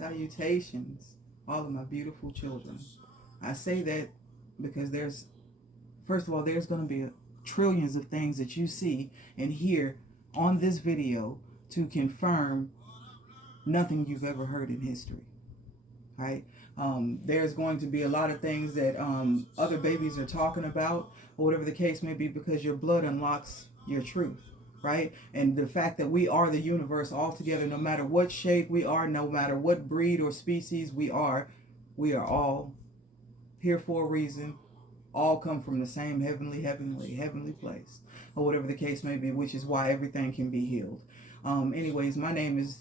Salutations, all of my beautiful children. I say that because first of all, there's going to be trillions of things that you see and hear on this video to confirm nothing you've ever heard in history, right? There's going to be a lot of things that other babies are talking about, or whatever the case may be, because your blood unlocks your truth, right? And the fact that we are the universe altogether, no matter what shape we are, no matter what breed or species we are all here for a reason, all come from the same heavenly place, or whatever the case may be, which is why everything can be healed. Anyways, my name is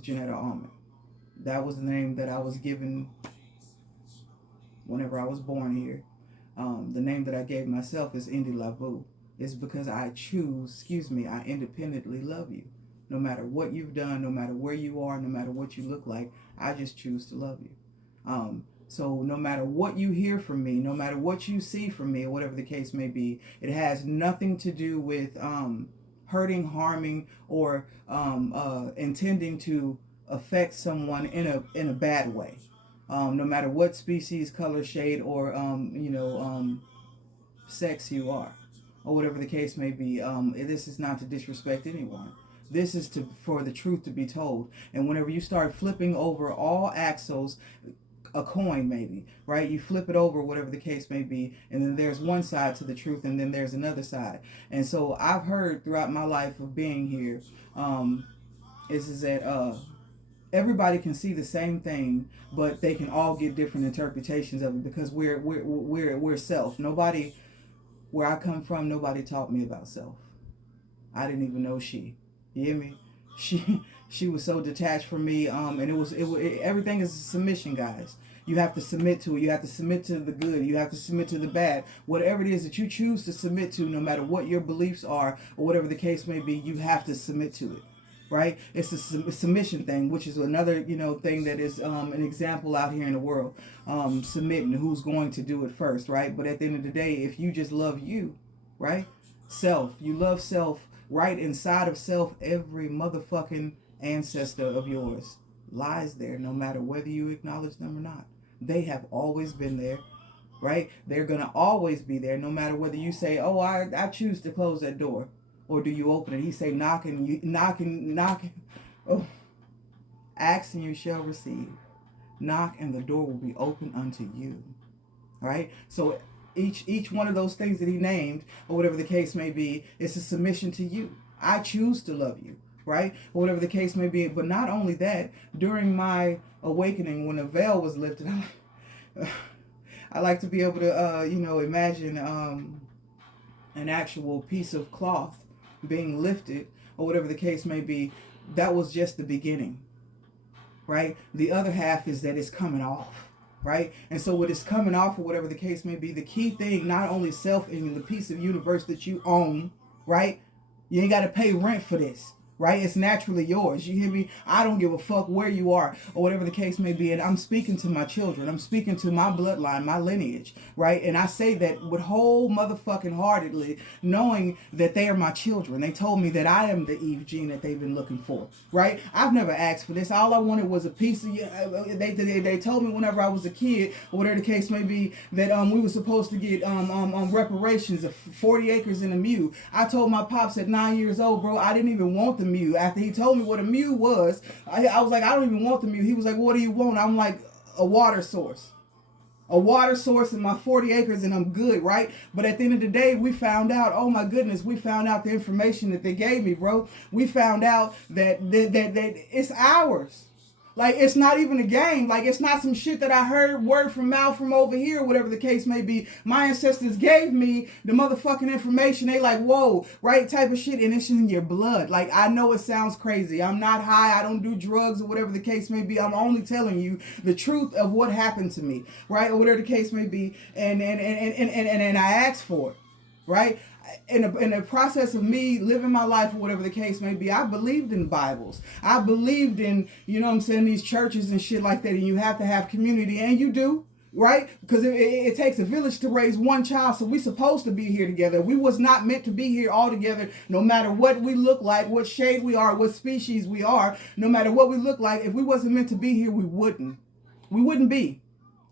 Janetta Almond. That was the name that I was given whenever I was born here. The name that I gave myself is Indy Lavu. It's because I independently love you. No matter what you've done, no matter where you are, no matter what you look like, I just choose to love you. So no matter what you hear from me, no matter what you see from me, or whatever the case may be, it has nothing to do with hurting, harming, or intending to affect someone in a bad way. No matter what species, color, shade, or sex you are, or whatever the case may be. This is not to disrespect anyone. This is for the truth to be told. And whenever you start flipping over all axles, a coin maybe, right? You flip it over, whatever the case may be, and then there's one side to the truth, and then there's another side. And so I've heard throughout my life of being here, is that everybody can see the same thing, but they can all get different interpretations of it, because we're self. Nobody, where I come from, nobody taught me about self. I didn't even know she. You hear me? She was so detached from me, and everything is a submission, guys. You have to submit to it. You have to submit to the good. You have to submit to the bad. Whatever it is that you choose to submit to, no matter what your beliefs are, or whatever the case may be, you have to submit to it, right? It's a submission thing, which is another, thing that is an example out here in the world. Submitting, who's going to do it first, right? But at the end of the day, if you just love you, right? Self, you love self, right inside of self, every motherfucking ancestor of yours lies there, no matter whether you acknowledge them or not. They have always been there, right? They're gonna always be there, no matter whether you say, "Oh, I choose to close that door," or do you open it? He say, "Knocking, you knocking." Oh, ask and you shall receive. Knock and the door will be open unto you, right? So each one of those things that he named, or whatever the case may be, is a submission to you. I choose to love you, right? Or whatever the case may be. But not only that, during my awakening, when the veil was lifted, I like to be able to, imagine an actual piece of cloth being lifted, or whatever the case may be. That was just the beginning, right? The other half is that it's coming off, right? And so what is coming off, or whatever the case may be, the key thing, not only self in the piece of universe that you own, right? You ain't got to pay rent for this, right? It's naturally yours. You hear me? I don't give a fuck where you are, or whatever the case may be. And I'm speaking to my children. I'm speaking to my bloodline, my lineage, right? And I say that with whole motherfucking heartedly, knowing that they are my children. They told me that I am the Eve gene that they've been looking for, right? I've never asked for this. All I wanted was a piece of, they told me whenever I was a kid, or whatever the case may be, that we were supposed to get reparations of 40 acres and a mule. I told my pops at 9 years old, bro, I didn't even want the mule. After he told me what a mule was, I was like, I don't even want the mule. He was like, what do you want? I'm like, a water source. A water source in my 40 acres and I'm good, right? But at the end of the day, we found out, oh my goodness, we found out the information that they gave me, bro. We found out that it's ours. Like, it's not even a game. Like, it's not some shit that I heard word from mouth from over here, whatever the case may be. My ancestors gave me the motherfucking information. They like, whoa, right, type of shit. And it's in your blood. Like, I know it sounds crazy. I'm not high. I don't do drugs or whatever the case may be. I'm only telling you the truth of what happened to me, right? Or whatever the case may be. And I asked for it, right? In the process of me living my life, or whatever the case may be, I believed in Bibles. I believed in, these churches and shit like that. And you have to have community, and you do. right? Because it takes a village to raise one child, so we're supposed to be here together. We was not meant to be here all together, no matter what we look like, what shade we are, what species we are, no matter what we look like. If we wasn't meant to be here, we wouldn't be,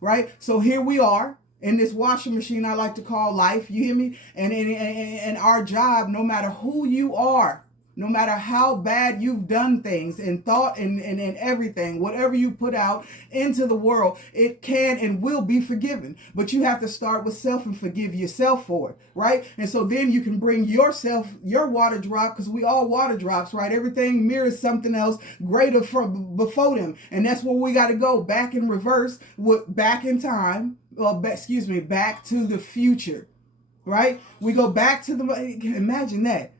right? So here we are in this washing machine I like to call life. You hear me? And our job, no matter who you are, no matter how bad you've done things and thought and everything, whatever you put out into the world, it can and will be forgiven. But you have to start with self and forgive yourself for it, right? And so then you can bring yourself, your water drop, because we all water drops, right? Everything mirrors something else greater from before them. And that's where we got to go, back in reverse, back in time, back to the future, right? We go back to imagine that.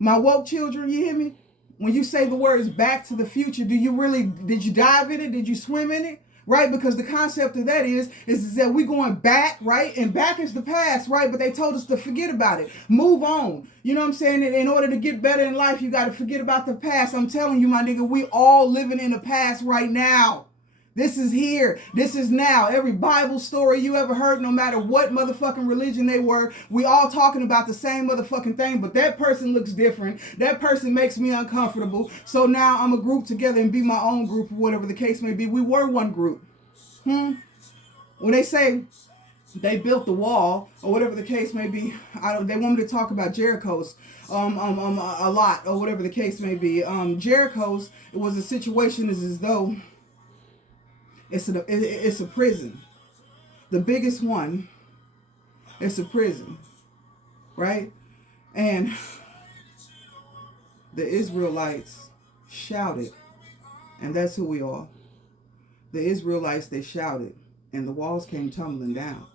My woke children, you hear me? When you say the words back to the future, did you dive in it? Did you swim in it? Right? Because the concept of that is that we're going back, right? And back is the past, right? But they told us to forget about it. Move on. You know what I'm saying? In order to get better in life, you got to forget about the past. I'm telling you, my nigga, we all living in the past right now. This is here. This is now. Every Bible story you ever heard, no matter what motherfucking religion they were, we all talking about the same motherfucking thing, but that person looks different. That person makes me uncomfortable. So now I'm a group together and be my own group, or whatever the case may be. We were one group. When they say they built the wall, or whatever the case may be, they want me to talk about Jericho's a lot, or whatever the case may be. Jericho's, it was a situation as though it's a prison. The biggest one, it's a prison, right? And the Israelites shouted, and that's who we are. The Israelites, they shouted, and the walls came tumbling down.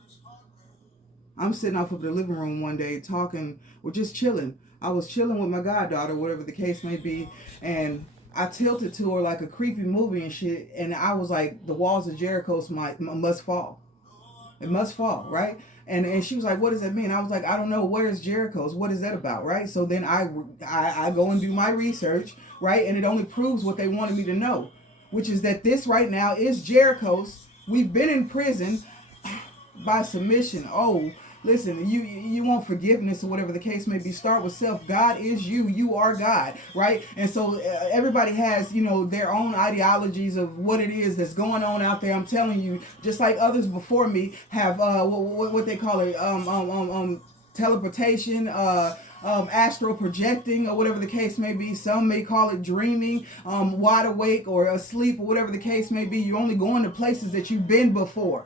I'm sitting off of the living room one day talking, we're just chilling. I was chilling with my goddaughter, whatever the case may be, and I tilted to her like a creepy movie and shit, and I was like, the walls of Jericho must fall. It must fall, right? And she was like, what does that mean? I was like, I don't know. Where is Jericho's? What is that about, right? So then I go and do my research, right? And it only proves what they wanted me to know, which is that this right now is Jericho's. We've been in prison by submission. Oh, listen, you want forgiveness or whatever the case may be. Start with self. God is you. You are God, right? And so everybody has, their own ideologies of what it is that's going on out there. I'm telling you, just like others before me have what they call it, teleportation, astral projecting, or whatever the case may be. Some may call it dreaming, wide awake or asleep, or whatever the case may be. You're only going to places that you've been before.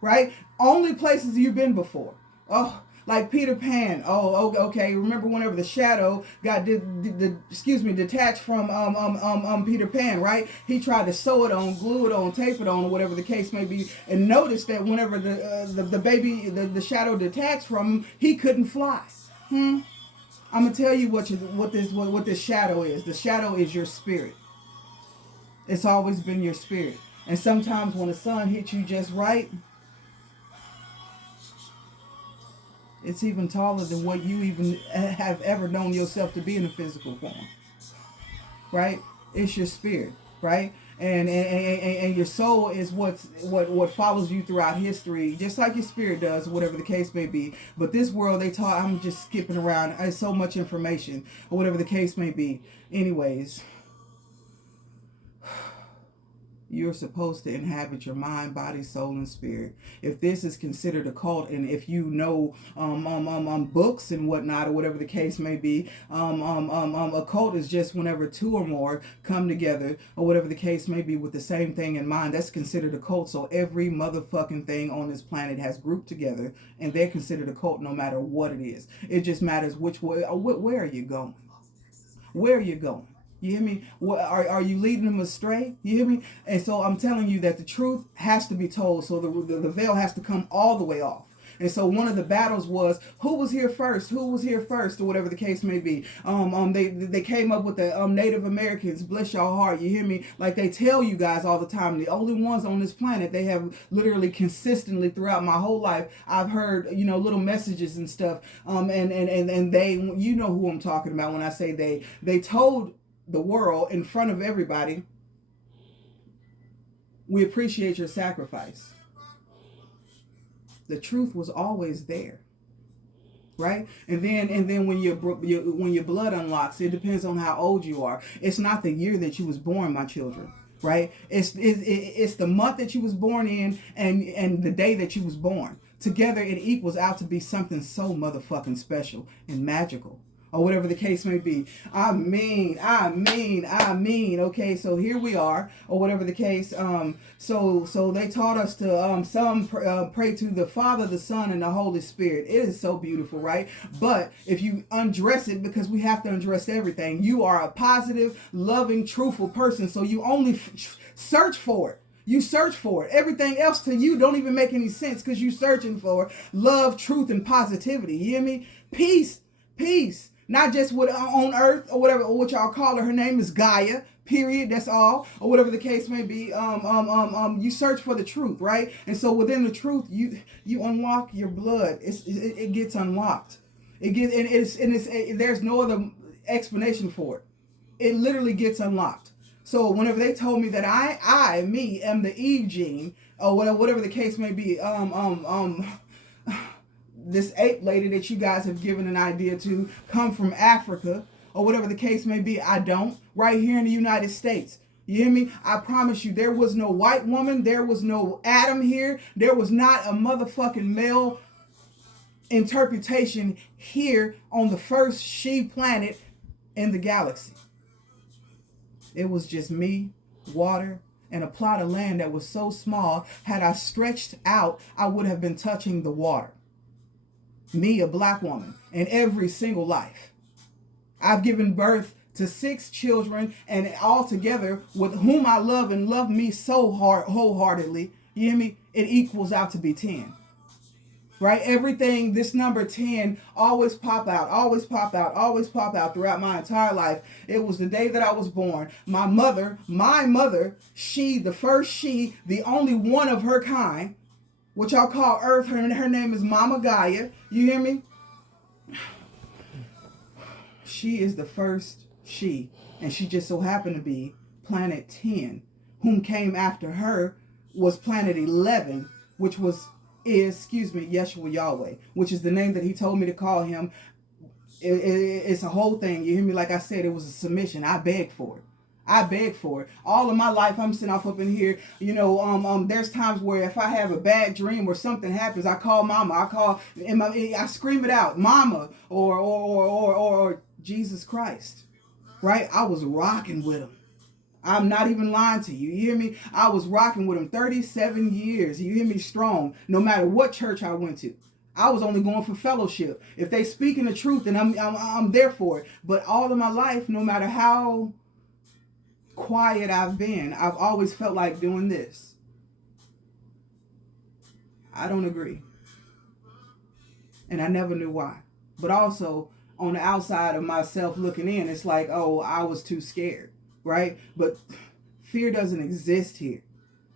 Right? Only places you've been before. Oh, like Peter Pan. Oh, okay. Remember whenever the shadow got detached from Peter Pan, right? He tried to sew it on, glue it on, tape it on, or whatever the case may be, and noticed that whenever the shadow detached from him, he couldn't fly. I'm gonna tell you what this shadow is. The shadow is your spirit. It's always been your spirit. And sometimes when the sun hits you just right, it's even taller than what you even have ever known yourself to be in a physical form. Right? It's your spirit, right? And your soul is what follows you throughout history, just like your spirit does, whatever the case may be. But this world, I'm just skipping around. There's so much information, or whatever the case may be. Anyways, you're supposed to inhabit your mind, body, soul, and spirit. If this is considered a cult, and if you know books and whatnot, or whatever the case may be, a cult is just whenever two or more come together, or whatever the case may be, with the same thing in mind. That's considered a cult. So every motherfucking thing on this planet has grouped together, and they're considered a cult no matter what it is. It just matters which way. Where are you going? Where are you going? You hear me? Are you leading them astray? You hear me? And so I'm telling you that the truth has to be told. So the veil has to come all the way off. And so one of the battles was who was here first, or whatever the case may be. They came up with the Native Americans. Bless your heart, you hear me? Like they tell you guys all the time, the only ones on this planet. They have literally consistently throughout my whole life, I've heard little messages and stuff. And they, who I'm talking about when I say they told the world in front of everybody, we appreciate your sacrifice. The truth was always there. Right, and then when when your blood unlocks, it depends on how old you are. It's not the year that you was born, my children. Right, it's the month that you was born in, and the day that you was born. Together, it equals out to be something so motherfucking special and magical, or whatever the case may be. I mean. Okay, so here we are, or whatever the case. So they taught us to pray to the Father, the Son, and the Holy Spirit. It is so beautiful, right? But if you undress it, because we have to undress everything, you are a positive, loving, truthful person. So you only search for it. You search for it. Everything else to you don't even make any sense because you're searching for love, truth, and positivity. You hear me? Peace. Not just on earth or whatever, or what y'all call her. Her name is Gaia. Period. That's all, or whatever the case may be. You search for the truth, right? And so within the truth, you unlock your blood. It gets unlocked. There's no other explanation for it. It literally gets unlocked. So whenever they told me that I am the Eve gene, or whatever the case may be, this ape lady that you guys have given an idea to come from Africa, or whatever the case may be, I don't. Right here in the United States. You hear me? I promise you, there was no white woman, there was no Adam here, there was not a motherfucking male interpretation here on the first she planet in the galaxy. It was just me, water, and a plot of land that was so small, had I stretched out, I would have been touching the water. Me, a black woman, in every single life. I've given birth to 6 children, and all together, with whom I love and love me so hard, wholeheartedly, you hear me? It equals out to be 10. Right? Everything, this number 10 always pop out throughout my entire life. It was the day that I was born. My mother, she, the first she, the only one of her kind, which I'll call Earth, her name is Mama Gaia. You hear me? She is the first she, and she just so happened to be planet 10. Whom came after her was planet 11, which is Yeshua Yahweh, which is the name that he told me to call him. It's a whole thing. You hear me? Like I said, it was a submission. I begged for it. All of my life, I'm sitting off up in here. There's times where if I have a bad dream or something happens, I call Mama. I scream it out, Mama, or Jesus Christ. Right? I was rocking with him. I'm not even lying to you. You hear me? I was rocking with him 37 years. You hear me? Strong. No matter what church I went to. I was only going for fellowship. If they speaking the truth, then I'm there for it. But all of my life, no matter how quiet I've been, I've always felt like doing this. I don't agree. And I never knew why. But also, on the outside of myself looking in, it's like, oh, I was too scared. Right? But fear doesn't exist here.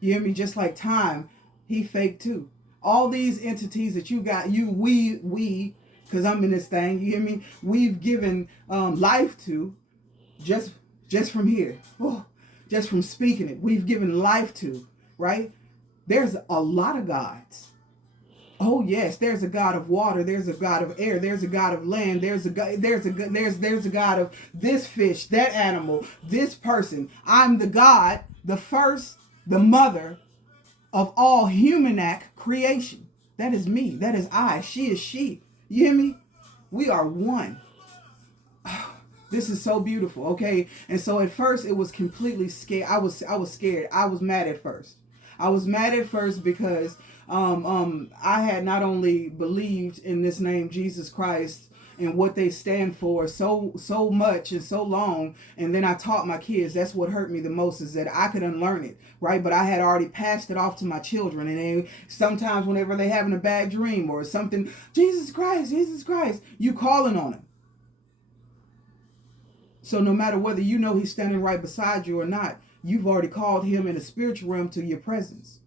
You hear me? Just like time, he fake too. All these entities that you got, we, because I'm in this thing, you hear me? We've given life to just from here. Just from speaking it. We've given life to, right? There's a lot of gods. Oh yes, there's a God of water, there's a God of air, there's a God of land, there's a God of this fish, that animal, this person. I'm the God, the first, the mother of all humanac creation. That is me, that is I, she is she. You hear me? We are one. This is so beautiful, okay? And so at first it was completely scared. I was scared. I was mad at first. Because I had not only believed in this name Jesus Christ and what they stand for so much and so long, and then I taught my kids. That's what hurt me the most, is that I could unlearn it, right? But I had already passed it off to my children, and they sometimes whenever they having a bad dream or something, Jesus Christ, you calling on him. So no matter whether you know he's standing right beside you or not, you've already called him in the spiritual realm to your presence.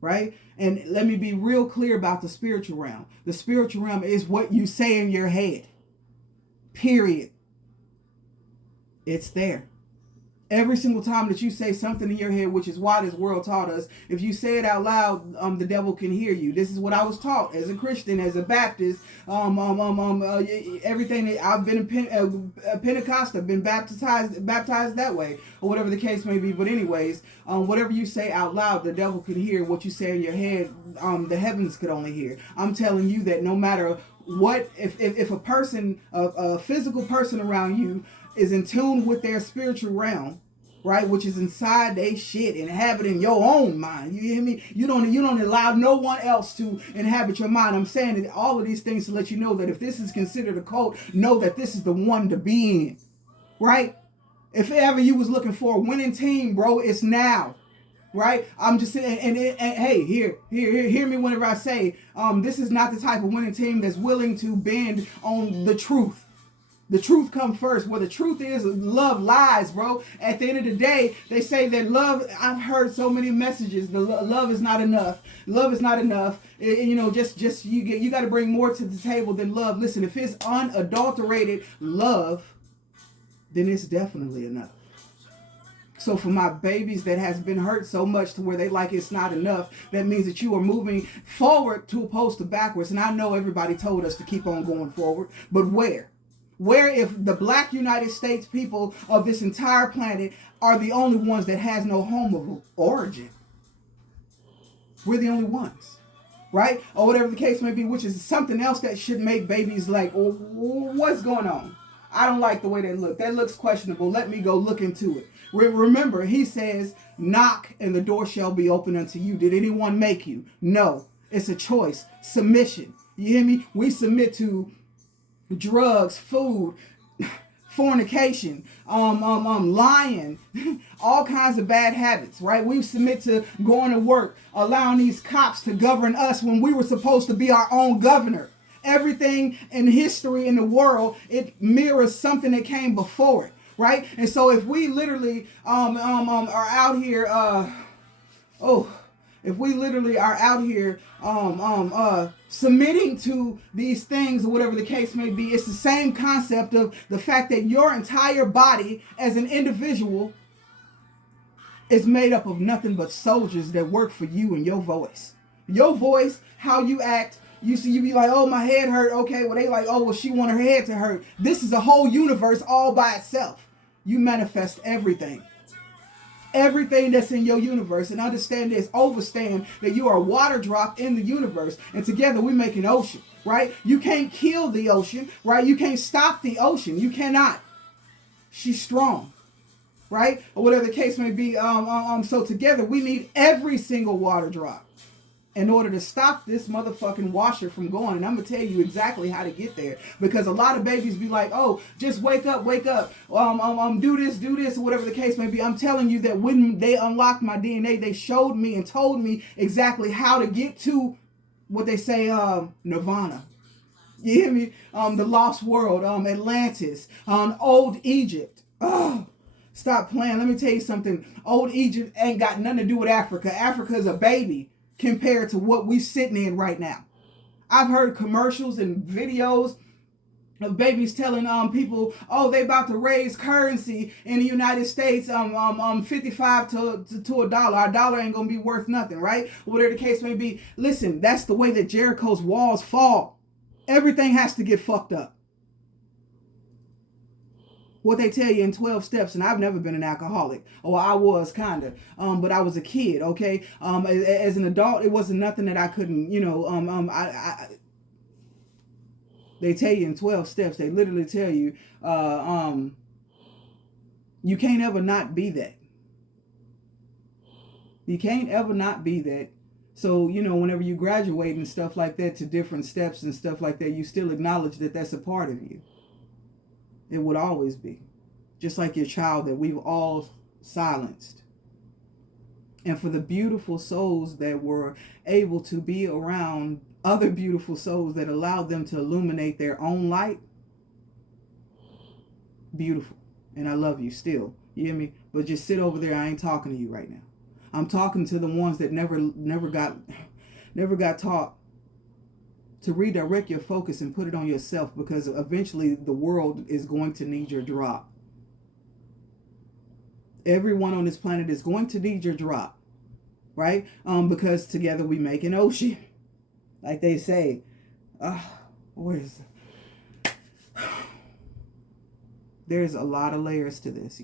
Right? And let me be real clear about the spiritual realm. The spiritual realm is what you say in your head. Period. It's there. Every single time that you say something in your head, which is why this world taught us, if you say it out loud, the devil can hear you. This is what I was taught as a Christian, as a Baptist. Everything that I've been in Pentecost, I've been baptized that way, or whatever the case may be. But anyways, whatever you say out loud, the devil can hear. What you say in your head, the heavens could only hear. I'm telling you that no matter what, if a person, a physical person around you is in tune with their spiritual realm, right, which is inside they shit, inhabiting your own mind. You hear me? You don't allow no one else to inhabit your mind. I'm saying that all of these things to let you know that if this is considered a cult, know that this is the one to be in, right? If ever you was looking for a winning team, bro, it's now. Right? I'm just saying, and hey, hear me whenever I say, this is not the type of winning team that's willing to bend on the truth. The truth comes first. Where the truth is, love lies, bro. At the end of the day, they say that love, I've heard so many messages. Love is not enough. Love is not enough. Just you got to bring more to the table than love. Listen, if it's unadulterated love, then it's definitely enough. So for my babies that has been hurt so much to where they like it's not enough, that means that you are moving forward to opposed to backwards. And I know everybody told us to keep on going forward, but where? Where if the black United States people of this entire planet are the only ones that has no home of origin? We're the only ones, right? Or whatever the case may be, which is something else that should make babies like, oh, what's going on? I don't like the way they look. That looks questionable. Let me go look into it. Remember, he says, knock and the door shall be open unto you. Did anyone make you? No. It's a choice. Submission. You hear me? We submit to drugs, food, fornication, lying, all kinds of bad habits, right? We submit to going to work, allowing these cops to govern us when we were supposed to be our own governor. Everything in history in the world, it mirrors something that came before it, right? And so if we literally are out here, if we literally are out here submitting to these things or whatever the case may be, it's the same concept of the fact that your entire body as an individual is made up of nothing but soldiers that work for you and your voice. Your voice, how you act. You see, you be like, oh, my head hurt. Okay, well, they like, oh, well, she want her head to hurt. This is a whole universe all by itself. You manifest everything. Everything that's in your universe. And understand this, overstand that you are a water drop in the universe. And together we make an ocean, right? You can't kill the ocean, right? You can't stop the ocean. You cannot. She's strong, right? Or whatever the case may be. So together we need every single water drop in order to stop this motherfucking washer from going. And I'm going to tell you exactly how to get there. Because a lot of babies be like, oh, just wake up. Do this, or whatever the case may be. I'm telling you that when they unlocked my DNA, they showed me and told me exactly how to get to what they say, nirvana. You hear me? The lost world, Atlantis, old Egypt. Oh, stop playing. Let me tell you something. Old Egypt ain't got nothing to do with Africa. Africa is a baby compared to what we sitting in right now. I've heard commercials and videos of babies telling people, oh, they about to raise currency in the United States 55 to a dollar. Our dollar ain't gonna be worth nothing, right? Whatever the case may be. Listen, that's the way that Jericho's walls fall. Everything has to get fucked up. What they tell you in 12 steps, and I've never been an alcoholic. Or I was kind of, but I was a kid, okay? As an adult, it wasn't nothing that I couldn't, they tell you in 12 steps, they literally tell you, you can't ever not be that. You can't ever not be that. So, whenever you graduate and stuff like that to different steps and stuff like that, you still acknowledge that that's a part of you. It would always be. Just like your child that we've all silenced. And for the beautiful souls that were able to be around other beautiful souls that allowed them to illuminate their own light, beautiful. And I love you still. You hear me? But just sit over there. I ain't talking to you right now. I'm talking to the ones that never got taught to redirect your focus and put it on yourself, because eventually the world is going to need your drop. Everyone on this planet is going to need your drop, right? Because together we make an ocean, like they say. Where's There's a lot of layers to this.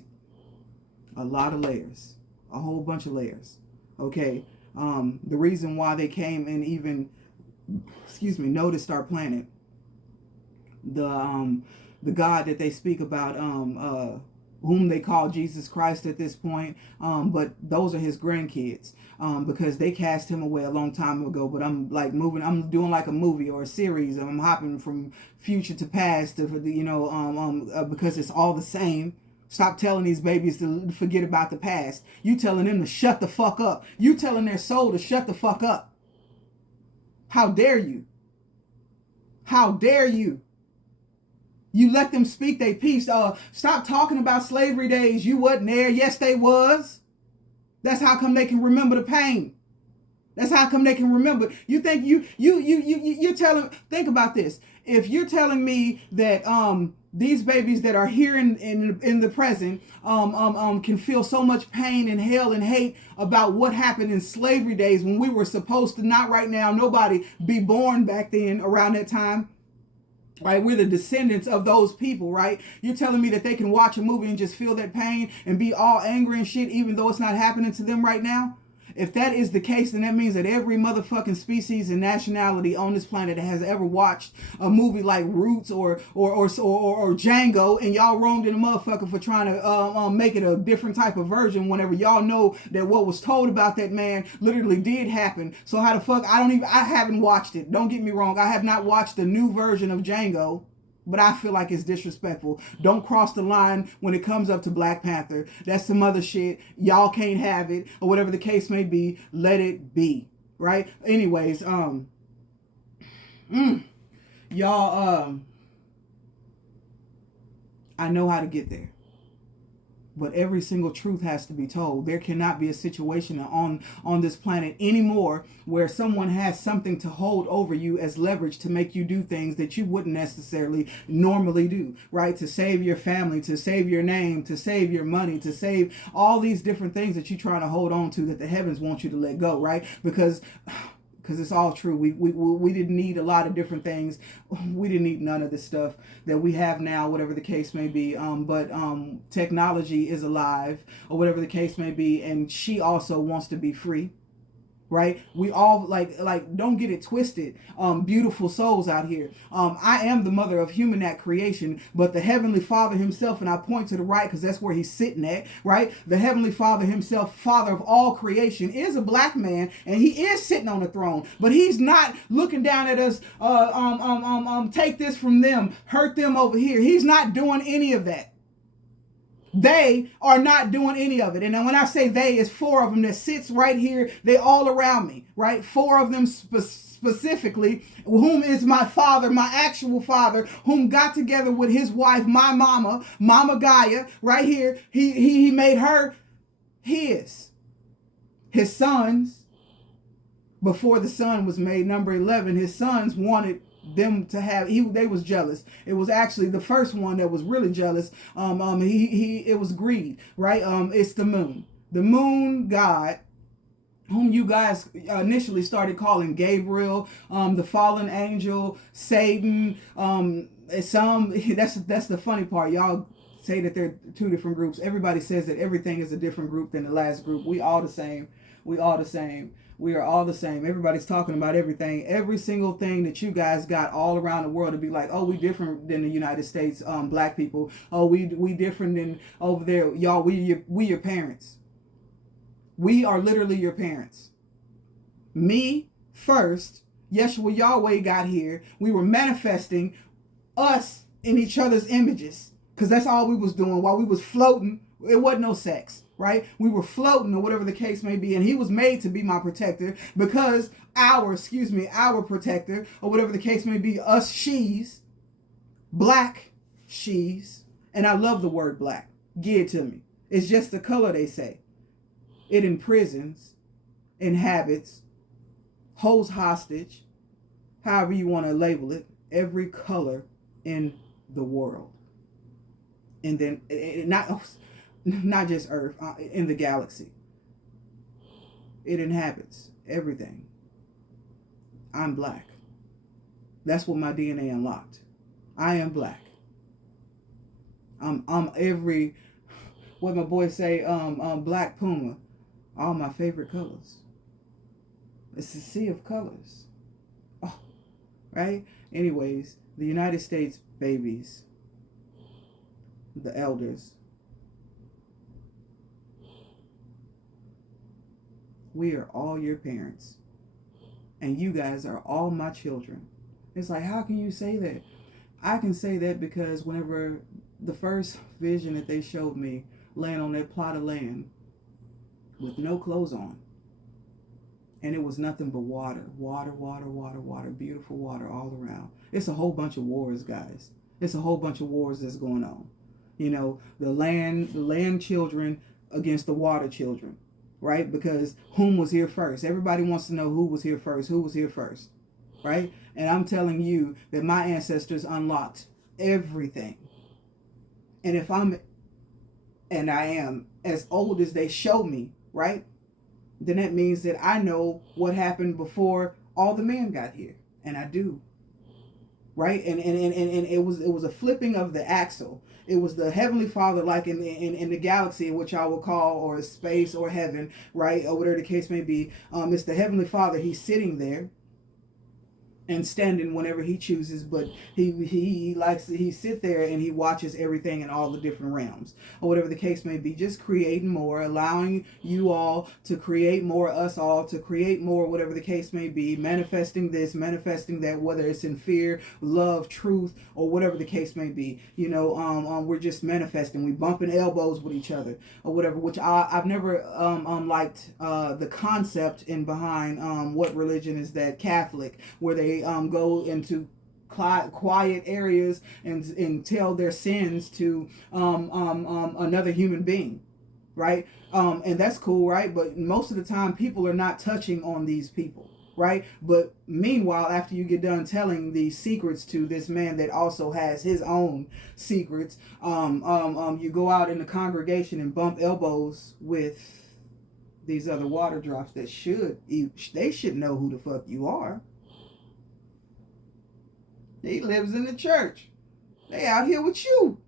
A lot of layers. A whole bunch of layers. Okay. The reason why they came and even, noticed our planet, the God that they speak about, whom they call Jesus Christ at this point, but those are his grandkids, because they cast him away a long time ago. But I'm like I'm doing like a movie or a series, and I'm hopping from future to past to, because it's all the same. Stop telling these babies to forget about the past. You telling them to shut the fuck up. You telling their soul to shut the fuck up. How dare you? How dare you? You let them speak their piece. Stop talking about slavery days. You wasn't there. Yes, they was. That's how come they can remember the pain. That's how come they can remember. You think you're telling, think about this. If you're telling me that these babies that are here in the present can feel so much pain and hell and hate about what happened in slavery days when we were supposed to, not right now, nobody be born back then around that time. Right, we're the descendants of those people, right? You're telling me that they can watch a movie and just feel that pain and be all angry and shit, even though it's not happening to them right now? If that is the case, then that means that every motherfucking species and nationality on this planet that has ever watched a movie like Roots or Django, and y'all wronged in a motherfucker for trying to make it a different type of version, whenever y'all know that what was told about that man literally did happen. So how the fuck, I haven't watched it. Don't get me wrong. I have not watched the new version of Django. But I feel like it's disrespectful. Don't cross the line when it comes up to Black Panther. That's some other shit. Y'all can't have it, or whatever the case may be. Let it be, right? Anyways, y'all, I know how to get there. But every single truth has to be told. There cannot be a situation on this planet anymore where someone has something to hold over you as leverage to make you do things that you wouldn't necessarily normally do, right? To save your family, to save your name, to save your money, to save all these different things that you're trying to hold on to that the heavens want you to let go, right? Because it's all true. We didn't need a lot of different things. We didn't need none of the stuff that we have now, whatever the case may be. But technology is alive, or whatever the case may be, and she also wants to be free. Right? We all like don't get it twisted. Beautiful souls out here. I am the mother of human at creation, but the Heavenly Father himself, and I point to the right because that's where he's sitting at, right? The Heavenly Father himself, Father of all creation, is a black man, and he is sitting on the throne, but he's not looking down at us, take this from them, hurt them over here. He's not doing any of that. They are not doing any of it. And when I say they, it's four of them that sits right here. They all around me, right? Four of them specifically, whom is my father, my actual father, whom got together with his wife, my Mama Gaia, right here. He made her his sons. Before the son was made, number 11, his sons wanted them to have, they was jealous. It was actually the first one that was really jealous. It was greed, right? It's the moon god, whom you guys initially started calling Gabriel, the fallen angel, Satan. That's the funny part. Y'all say that they're two different groups. Everybody says that everything is a different group than the last group. We all the same. We all the same. We are all the same. Everybody's talking about everything. Every single thing that you guys got all around the world to be like, oh, we different than the United States, black people. Oh, we different than over there. Y'all, we your parents. We are literally your parents. Me first, Yeshua Yahweh got here. We were manifesting us in each other's images. Because that's all we was doing while we was floating. It wasn't no sex, right? We were floating or whatever the case may be. And he was made to be my protector because our protector or whatever the case may be, us she's, black she's. And I love the word black. Give it to me. It's just the color, they say. It imprisons, inhabits, holds hostage, however you want to label it, every color in the world. And then not just Earth, in the galaxy. It inhabits everything. I'm black. That's what my DNA unlocked. I am black. I'm every, what my boys say, black puma, all my favorite colors. It's a sea of colors. Oh, right? Anyways, the United States babies, the elders, we are all your parents. And you guys are all my children. It's like, how can you say that? I can say that because whenever the first vision that they showed me, laying on that plot of land with no clothes on, and it was nothing but water, water, water, water, water, beautiful water all around. It's a whole bunch of wars, guys. It's a whole bunch of wars that's going on. You know, the land children against the water children, right? Because whom was here first? Everybody wants to know who was here first, right? And I'm telling you that my ancestors unlocked everything. And and I am as old as they show me, right? Then that means that I know what happened before all the men got here. And I do. Right? And it was a flipping of the axle. It was the Heavenly Father, like in the galaxy, which I will call, or space, or heaven, right? Or whatever the case may be. It's the Heavenly Father. He's sitting there and standing whenever he chooses, but he likes to, he sit there and he watches everything in all the different realms, or whatever the case may be, just creating more, allowing you all to create more, us all to create more, whatever the case may be, manifesting this, manifesting that, whether it's in fear, love, truth, or whatever the case may be. You know, we're just manifesting, we bumping elbows with each other or whatever, which I've never liked the concept in behind what religion is that, Catholic, where they go into quiet areas and tell their sins to another human being, right? And that's cool, right? But most of the time people are not touching on these people, right? But meanwhile, after you get done telling these secrets to this man that also has his own secrets, you go out in the congregation and bump elbows with these other water drops that they should know who the fuck you are. He lives in the church. They out here with you.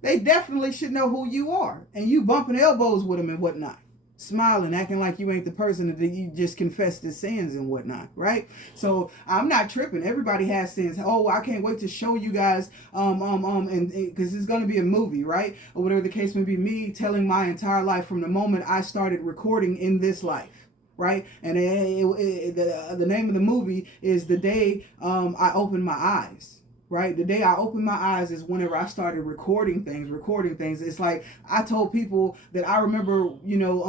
They definitely should know who you are. And you bumping elbows with them and whatnot. Smiling, acting like you ain't the person that you just confessed his sins and whatnot, right? So I'm not tripping. Everybody has sins. Oh, I can't wait to show you guys, and because it's gonna be a movie, right? Or whatever the case may be, me telling my entire life from the moment I started recording in this life. Right, and the name of the movie is The Day I Opened My Eyes. Right, the day I opened my eyes is whenever I started recording things. It's like I told people that I remember, you know,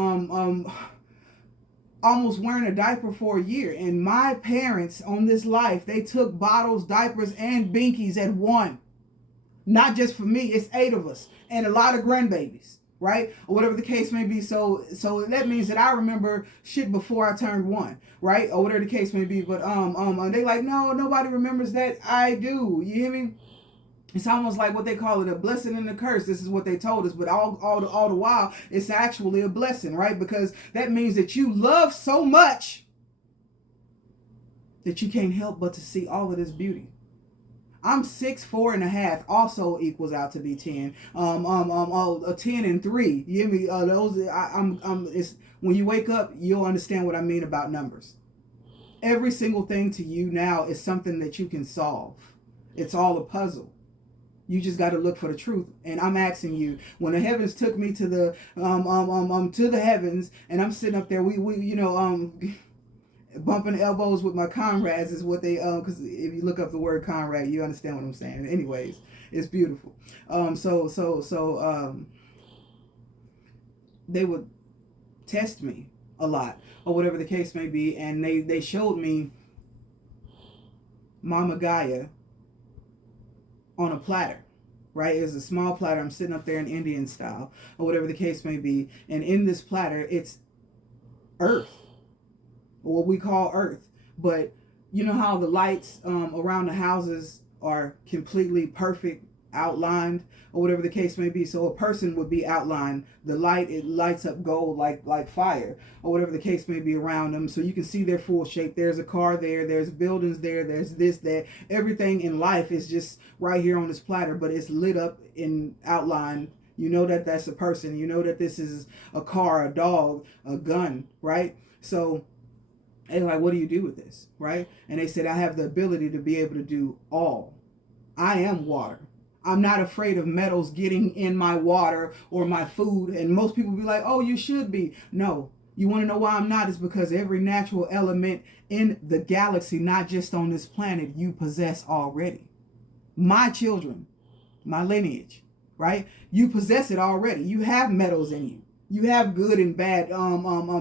almost wearing a diaper for a year, and my parents on this life, they took bottles, diapers, and binkies at one. Not just for me, it's 8 of us and a lot of grandbabies. Right, or whatever the case may be. So that means that I remember shit before I turned 1, right, or whatever the case may be. But they like, no, nobody remembers that. I do. You hear me? It's almost like what they call it, a blessing and a curse. This is what they told us, but all the while, it's actually a blessing, right? Because that means that you love so much that you can't help but to see all of this beauty. I'm 6'4.5", also equals out to be 10. 10 and 3. You hear me? It's when you wake up, you'll understand what I mean about numbers. Every single thing to you now is something that you can solve. It's all a puzzle. You just got to look for the truth. And I'm asking you, when the heavens took me to the heavens, and I'm sitting up there, we bumping elbows with my comrades is what they because if you look up the word comrade, you understand what I'm saying. Anyways, it's beautiful. They would test me a lot, or whatever the case may be, and they showed me Mama Gaia on a platter. Right, it's a small platter. I'm sitting up there in Indian style, or whatever the case may be, and in this platter, it's earth. What we call earth. But you know how the lights around the houses are completely perfect outlined, or whatever the case may be. So a person would be outlined. The light, it lights up gold like fire, or whatever the case may be around them. So you can see their full shape. There's a car there. There's buildings there. There's this, that. Everything in life is just right here on this platter, but it's lit up in outline. You know that that's a person. You know that this is a car, a dog, a gun, right? So they're like, what do you do with this, right? And they said, I have the ability to be able to do all. I am water. I'm not afraid of metals getting in my water or my food. And most people be like, oh, you should be. No. You want to know why I'm not? It's because every natural element in the galaxy, not just on this planet, you possess already. My children, my lineage, right? You possess it already. You have metals in you. You have good and bad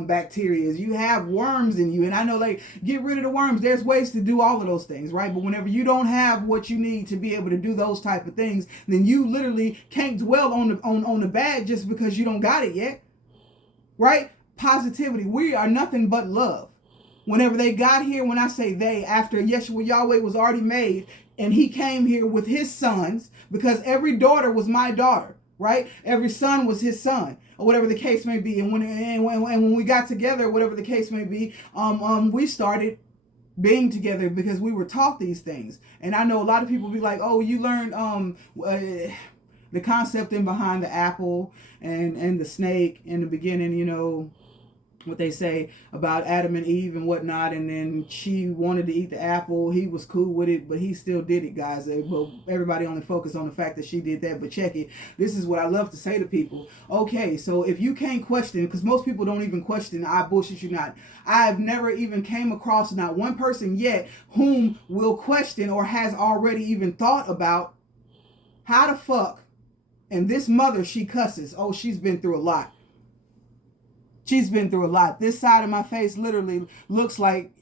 bacteria. You have worms in you. And I know, like, get rid of the worms. There's ways to do all of those things, right? But whenever you don't have what you need to be able to do those type of things, then you literally can't dwell on the bad just because you don't got it yet, right? Positivity. We are nothing but love. Whenever they got here, when I say they, after Yeshua Yahweh was already made, and he came here with his sons, because every daughter was my daughter, right? Every son was his son, or whatever the case may be. And when we got together, whatever the case may be, we started being together because we were taught these things. And I know a lot of people be like, oh, you learned the concept in behind the apple and the snake in the beginning, you know, what they say about Adam and Eve and whatnot, and then she wanted to eat the apple. He was cool with it, but he still did it, guys. But everybody only focused on the fact that she did that. But check it. This is what I love to say to people. Okay, so if you can't question, because most people don't even question, I bullshit you not. I've never even came across not one person yet whom will question or has already even thought about how the fuck, and this mother, she cusses. Oh, she's been through a lot. She's been through a lot. This side of my face literally looks like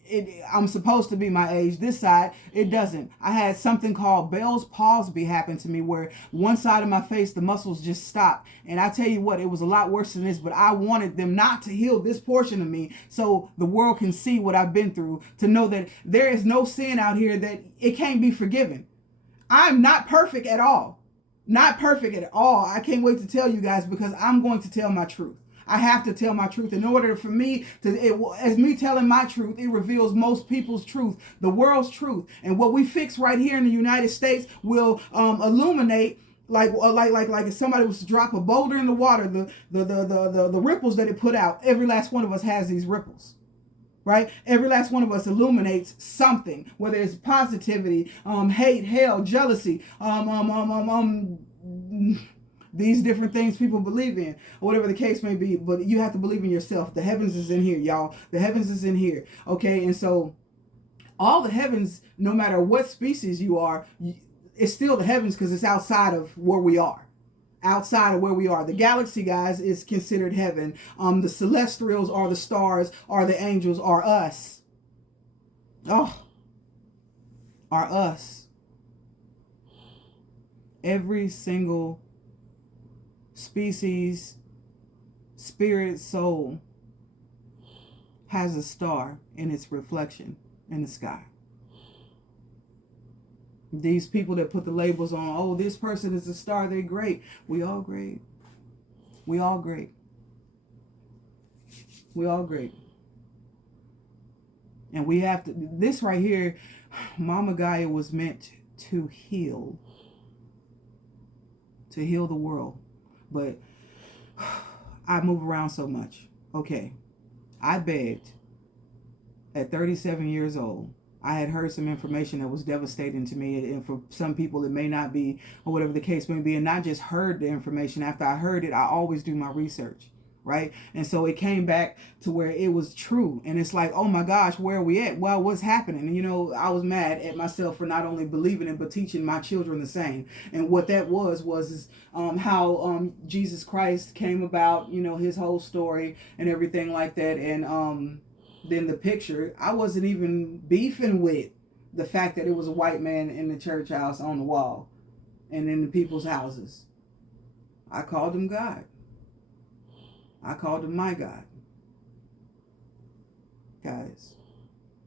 I'm supposed to be my age. This side, it doesn't. I had something called Bell's palsy happen to me where one side of my face, the muscles just stopped. And I tell you what, it was a lot worse than this, but I wanted them not to heal this portion of me so the world can see what I've been through, to know that there is no sin out here that it can't be forgiven. I'm not perfect at all. Not perfect at all. I can't wait to tell you guys, because I'm going to tell my truth. I have to tell my truth. In order for me to, as me telling my truth, it reveals most people's truth, the world's truth. And what we fix right here in the United States will illuminate, like if somebody was to drop a boulder in the water, the ripples that it put out. Every last one of us has these ripples, right? Every last one of us illuminates something, whether it's positivity, hate, hell, jealousy, these different things people believe in, or whatever the case may be. But you have to believe in yourself. The heavens is in here, y'all. The heavens is in here. Okay, and so all the heavens, no matter what species you are, it's still the heavens, because it's outside of where we are. Outside of where we are. The galaxy, guys, is considered heaven. The celestials are the stars, are the angels, are us. Oh, are us. Every single species, spirit, soul has a star in its reflection in the sky. These people that put the labels on, oh, this person is a star, they're great. We all great. We all great. We all great. And we have to, this right here, Mama Gaia was meant to heal the world. But I move around so much. Okay. I begged at 37 years old. I had heard some information that was devastating to me, and for some people it may not be, or whatever the case may be. And not just heard the information. After I heard it, I always do my research, right? And so it came back to where it was true. And it's like, oh my gosh, where are we at? Well, what's happening? And, you know, I was mad at myself for not only believing it, but teaching my children the same. And what that was how Jesus Christ came about, you know, his whole story and everything like that. And then the picture, I wasn't even beefing with the fact that it was a white man in the church house on the wall and in the people's houses. I called him God. I called him my God. Guys,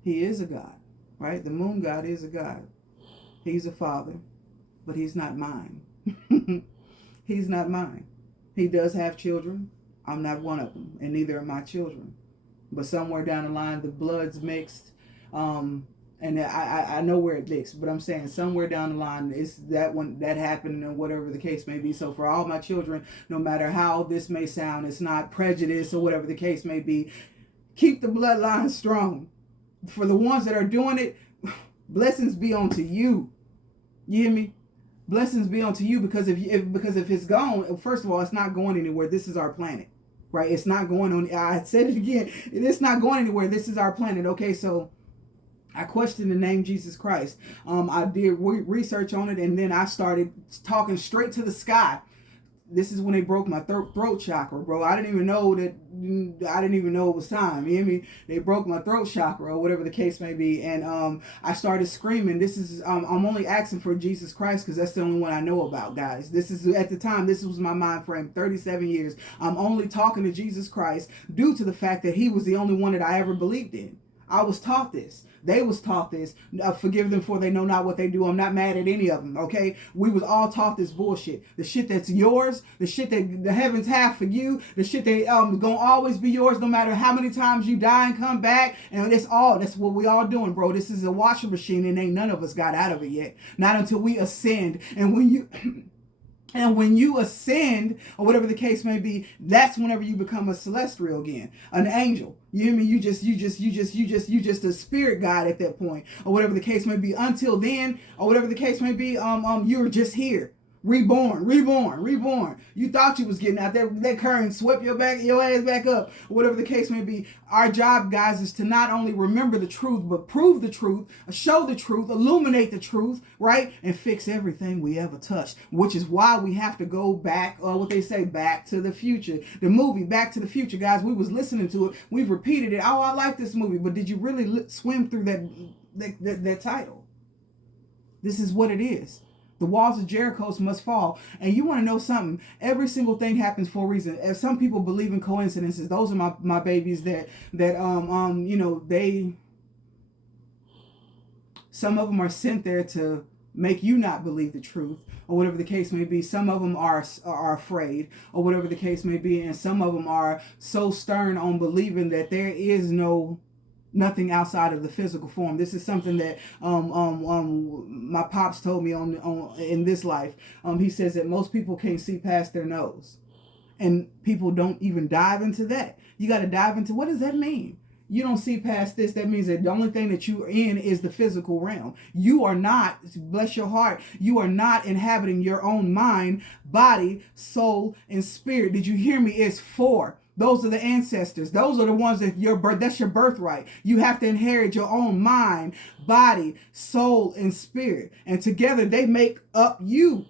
he is a God, right? The moon God is a God. He's a father, but he's not mine. He's not mine. He does have children. I'm not one of them, and neither are my children. But somewhere down the line, the blood's mixed. And I know where it mixed, but I'm saying somewhere down the line, it's that one that happened, and whatever the case may be. So for all my children, no matter how this may sound, it's not prejudice or whatever the case may be. Keep the bloodline strong. For the ones that are doing it, blessings be unto you. You hear me? Blessings be unto you, because if it's gone, first of all, it's not going anywhere. This is our planet, right? It's not going on. I said it again. It's not going anywhere. This is our planet. Okay, so I questioned the name Jesus Christ. I did research on it, and then I started talking straight to the sky. This is when they broke my throat chakra, bro. I didn't even know it was time. You hear me? They broke my throat chakra, or whatever the case may be, and I started screaming. This is I'm only asking for Jesus Christ because that's the only one I know about, guys. This is at the time. This was my mind frame. 37 years. I'm only talking to Jesus Christ due to the fact that He was the only one that I ever believed in. I was taught this. They was taught this. Forgive them for they know not what they do. I'm not mad at any of them, okay? We was all taught this bullshit. The shit that's yours, the shit that the heavens have for you, the shit that gonna always be yours no matter how many times you die and come back. And that's what we all doing, bro. This is a washing machine, and ain't none of us got out of it yet. Not until we ascend. And when you ascend, or whatever the case may be, that's whenever you become a celestial again, an angel. You hear me? You just a spirit guide at that point, or whatever the case may be. Until then, or whatever the case may be, you're just here. Reborn. You thought you was getting out there. That current swept your ass back up. Whatever the case may be. Our job, guys, is to not only remember the truth, but prove the truth, show the truth, illuminate the truth, right? And fix everything we ever touched. Which is why we have to go back, or what they say, Back to the Future. The movie, Back to the Future, guys, we was listening to it. We've repeated it. Oh, I like this movie. But did you really swim through that title? This is what it is. The walls of Jericho must fall. And you want to know something? Every single thing happens for a reason. As some people believe in coincidences, those are my babies that some of them are sent there to make you not believe the truth, or whatever the case may be. Some of them are afraid, or whatever the case may be, and some of them are so stern on believing that there is nothing outside of the physical form. This is something that my pops told me on in this life. He says that most people can't see past their nose, and people don't even dive into that. You got to dive into, what does that mean? You don't see past this. That means that the only thing that you're in is the physical realm. You are not, bless your heart, you are not inhabiting your own mind, body, soul, and spirit. Did you hear me? It's four. Those are the ancestors. Those are the ones that's your birthright. You have to inherit your own mind, body, soul, and spirit. And together they make up you,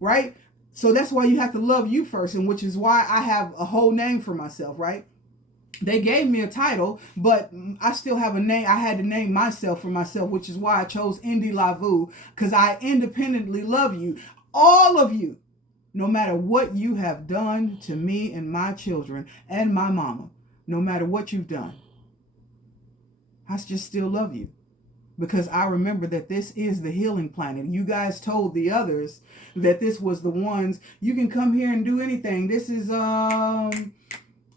right? So that's why you have to love you first, and which is why I have a whole name for myself, right? They gave me a title, but I still have a name. I had to name myself for myself, which is why I chose Indy Lavu, because I independently love you, all of you. No matter what you have done to me and my children and my mama, no matter what you've done, I just still love you, because I remember that this is the healing planet. You guys told the others that this was the ones, you can come here and do anything. This is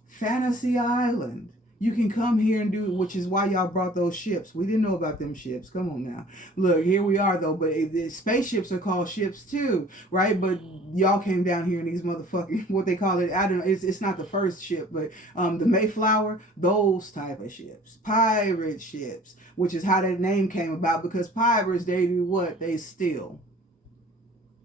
Fantasy Island. You can come here and do it, which is why y'all brought those ships. We didn't know about them ships. Come on now. Look, here we are, though. But spaceships are called ships, too, right? But y'all came down here in these motherfucking, what they call it, I don't know. It's not the first ship, but the Mayflower, those type of ships. Pirate ships, which is how that name came about, because pirates, they do what? They steal.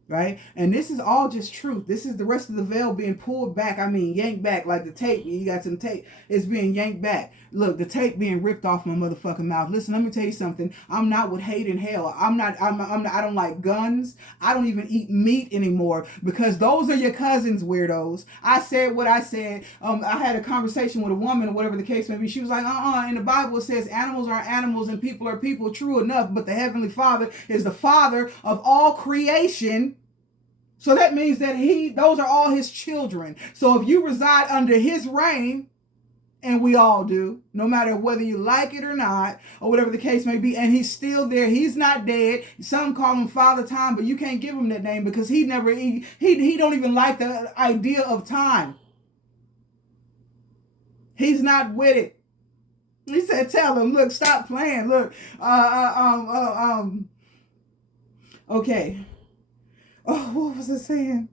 Right? And this is all just truth. This is the rest of the veil being pulled back. I mean, yanked back like the tape. You got some tape. It's being yanked back. Look, the tape being ripped off my motherfucking mouth. Listen, let me tell you something. I'm not with hate and hell. I don't like guns. I don't even eat meat anymore, because those are your cousins, weirdos. I said what I said. I had a conversation with a woman, or whatever the case may be. She was like, in the Bible it says animals are animals and people are people. True enough, but the Heavenly Father is the Father of all creation. So that means that those are all his children. So if you reside under his reign And we all do, no matter whether you like it or not, or whatever the case may be. And he's still there. He's not dead. Some call him Father Time, but you can't give him that name because he don't even like the idea of time. He's not with it. He said, "Tell him, look, stop playing. Look, okay. Oh, what was I saying?"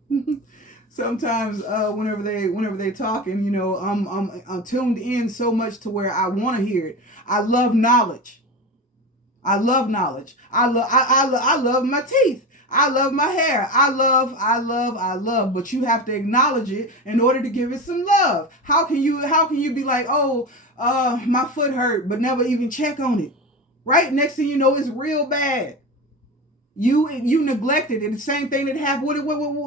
Sometimes whenever they talking, I'm tuned in so much to where I want to hear it. I love knowledge. I love knowledge. I love my teeth. I love my hair. I love. But you have to acknowledge it in order to give it some love. How can you be like, oh, my foot hurt, but never even check on it? Right? Next thing you know, it's real bad. You neglected it. The same thing that happened. What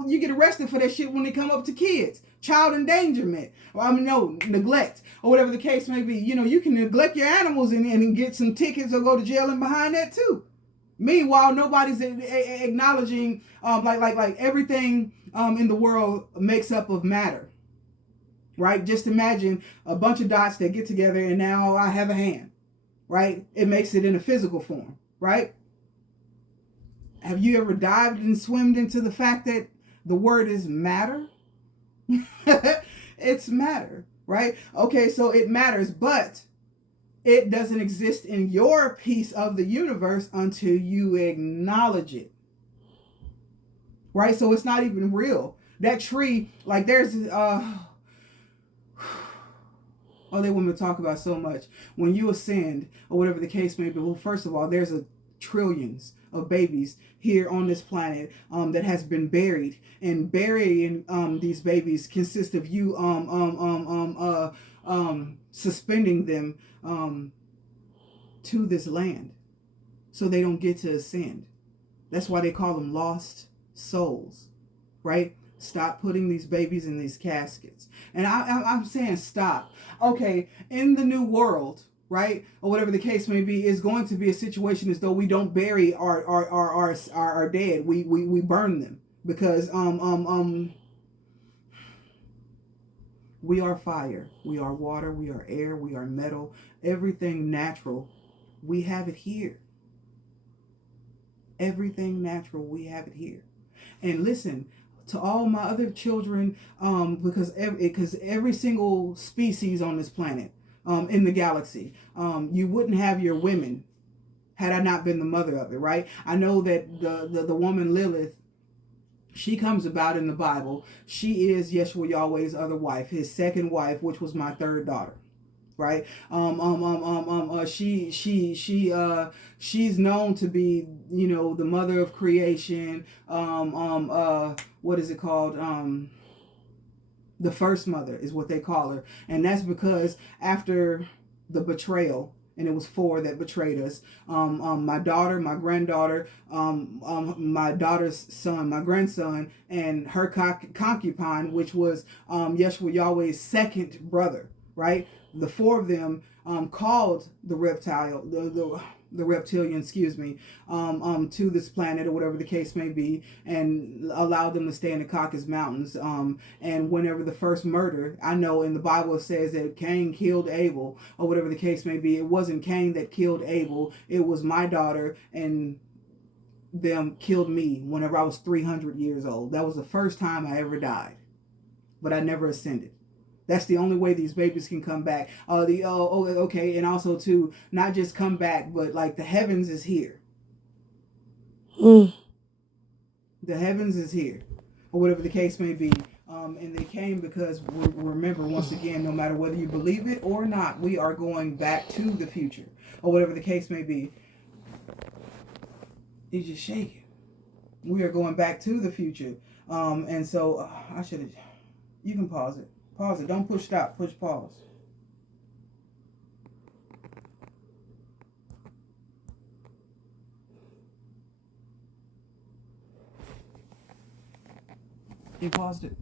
you get arrested for that shit when they come up to kids. Child endangerment. Neglect. Or whatever the case may be. You can neglect your animals and get some tickets or go to jail and behind that too. Meanwhile, nobody's acknowledging like everything in the world makes up of matter. Right? Just imagine a bunch of dots that get together and now I have a hand. Right? It makes it in a physical form. Right? Have you ever dived and swimmed into the fact that the word is matter? It's matter, right? Okay, so it matters, but it doesn't exist in your piece of the universe until you acknowledge it. Right? So it's not even real. That tree, like there's they want me to talk about so much. When you ascend, or whatever the case may be, well, first of all, there's trillions of babies here on this planet that has been buried, and burying these babies consists of you suspending them to this land so they don't get to ascend. That's why they call them lost souls, right? Stop putting these babies in these caskets. And I'm saying stop. Okay, in the new world, right, or whatever the case may be, is going to be a situation as though we don't bury our dead. We burn them because we are fire, we are water, we are air, we are metal, everything natural. We have it here. Everything natural, we have it here. And listen, to all my other children, because every single species on this planet, in the galaxy, you wouldn't have your women had I not been the mother of it, right? I know that the woman Lilith, she comes about in the Bible. She is Yeshua Yahweh's other wife, his second wife, which was my third daughter. Right. She's known to be, the mother of creation. What is it called? The first mother is what they call her. And that's because after the betrayal, and it was 4 that betrayed us, my daughter, my granddaughter, my daughter's son, my grandson, and her concubine, which was Yeshua Yahweh's second brother, right? The 4 of them called the reptilian, to this planet or whatever the case may be, and allowed them to stay in the Caucasus Mountains. And whenever the first murder, I know in the Bible it says that Cain killed Abel or whatever the case may be. It wasn't Cain that killed Abel. It was my daughter and them killed me whenever I was 300 years old. That was the first time I ever died, but I never ascended. That's the only way these babies can come back. Okay, and also to not just come back, but like the heavens is here. The heavens is here, or whatever the case may be. And they came because remember, once again, no matter whether you believe it or not, we are going back to the future, or whatever the case may be. You just shake it. We are going back to the future, and so I should have. You can pause it. Pause it. Don't push stop. Push pause. You paused it.